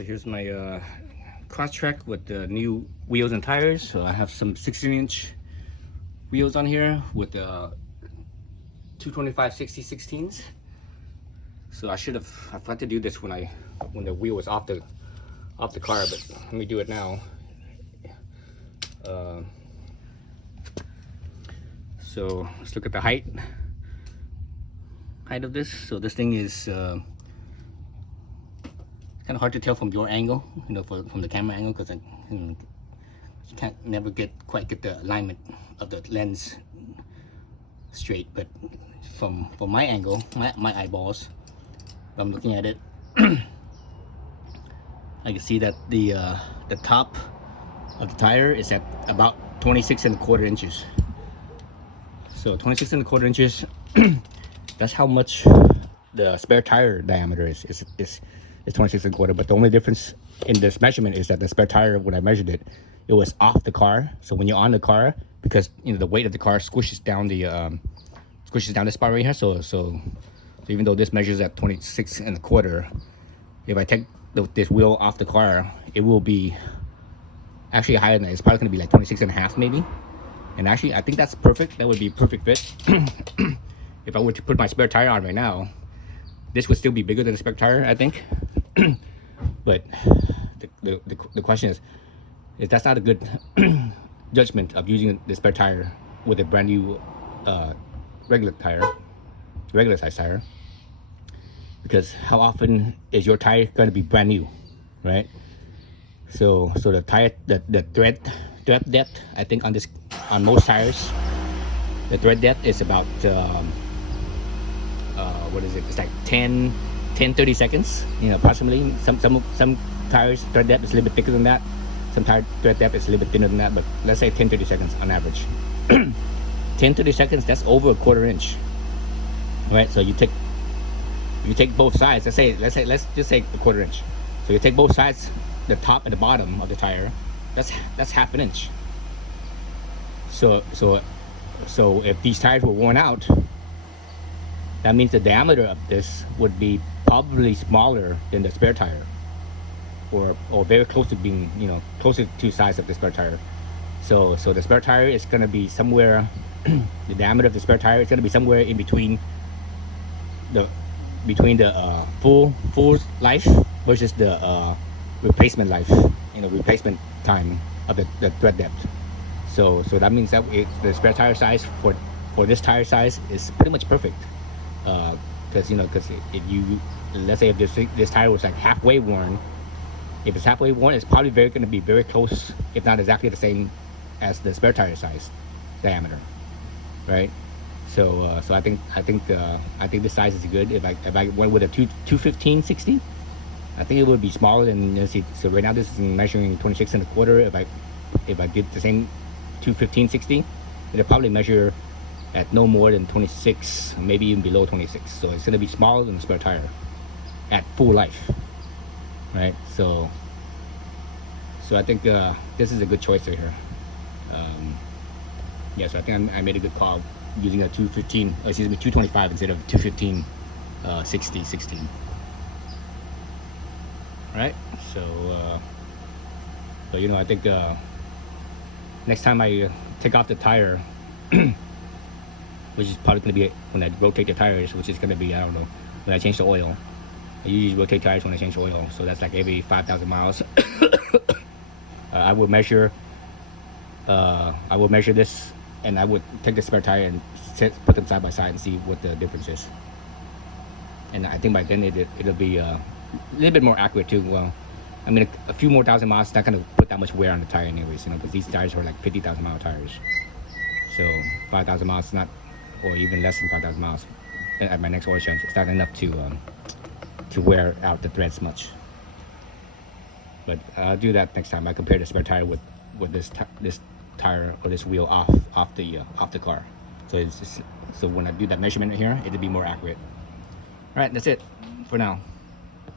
So here's my Crosstrek with the new wheels and tires. So I have some 16-inch wheels on here with the 225 60/16s. So I forgot to do this when the wheel was off the car, but let me do it now. So let's look at the height of this. So this thing is kind of hard to tell from your angle, from the camera angle, because you can't never quite get the alignment of the lens straight. But from my angle, my eyeballs, I'm looking at it, I can see that the top of the tire is at about 26¼ inches. So 26¼ inches, that's how much the spare tire diameter is 26¼ but the only difference in this measurement is that the spare tire, when I measured it, it was off the car. So when you're on the car, because the weight of the car squishes down this spot right here, so even though this measures at 26¼ if I take this wheel off the car, it will be actually higher than that. It's probably going to be like 26½ maybe. And actually I think that's perfect. That would be a perfect fit. If I were to put my spare tire on right now, this would still be bigger than the spare tire, I think. But the question is that's not a good judgment of using the spare tire with a brand new regular size tire, because how often is your tire going to be brand new, right? So the tire, the thread depth, I think on most tires, the thread depth is about what is it? It's like 10-30 seconds, approximately. Some tires thread depth is a little bit thicker than that. Some tire thread depth is a little bit thinner than that. But let's say 10-30 seconds on average. 10-30 seconds, that's over 1/4 inch, right? So you take both sides. Let's just say 1/4 inch. So you take both sides, the top and the bottom of the tire. That's 1/2 inch. So if these tires were worn out, that means the diameter of this would be probably smaller than the spare tire, or very close to being, closer to the size of the spare tire. So the spare tire is going to be somewhere, the diameter of the spare tire is going to be somewhere in between the full life versus the replacement life, replacement time of the thread depth. So that means that the spare tire size for this tire size is pretty much perfect. Because if you, let's say if this tire was like halfway worn, if it's halfway worn, it's probably going to be very close, if not exactly the same as the spare tire size diameter, right? So I think this size is good. If I went with a 215/60, I think it would be smaller than, let's see. So right now this is measuring 26¼ If I did the same 215/60, it'll probably measure at no more than 26, maybe even below 26. So it's going to be smaller than the spare tire at full life, right? So I think this is a good choice right here. Yeah, so I think I made a good call using a 225 instead of 215 60/16. Right? So I think next time I take off the tire, which is probably going to be when I rotate the tires, which is going to be, I don't know, when I change the oil. I usually rotate tires when I change the oil, so that's like every 5,000 miles. I will measure this, and I would take the spare tire and put them side by side and see what the difference is. And I think by then it'll be a little bit more accurate too. Well, I mean, a few more thousand miles, not going to put that much wear on the tire anyways, because these tires are like 50,000 mile tires. So 5,000 miles, not, or even less than 5,000 miles at my next oil change, it's not enough to wear out the threads much. But I'll do that next time. I compare the spare tire with this tire or this wheel off the car. So when I do that measurement here, it'll be more accurate. All right, that's it for now.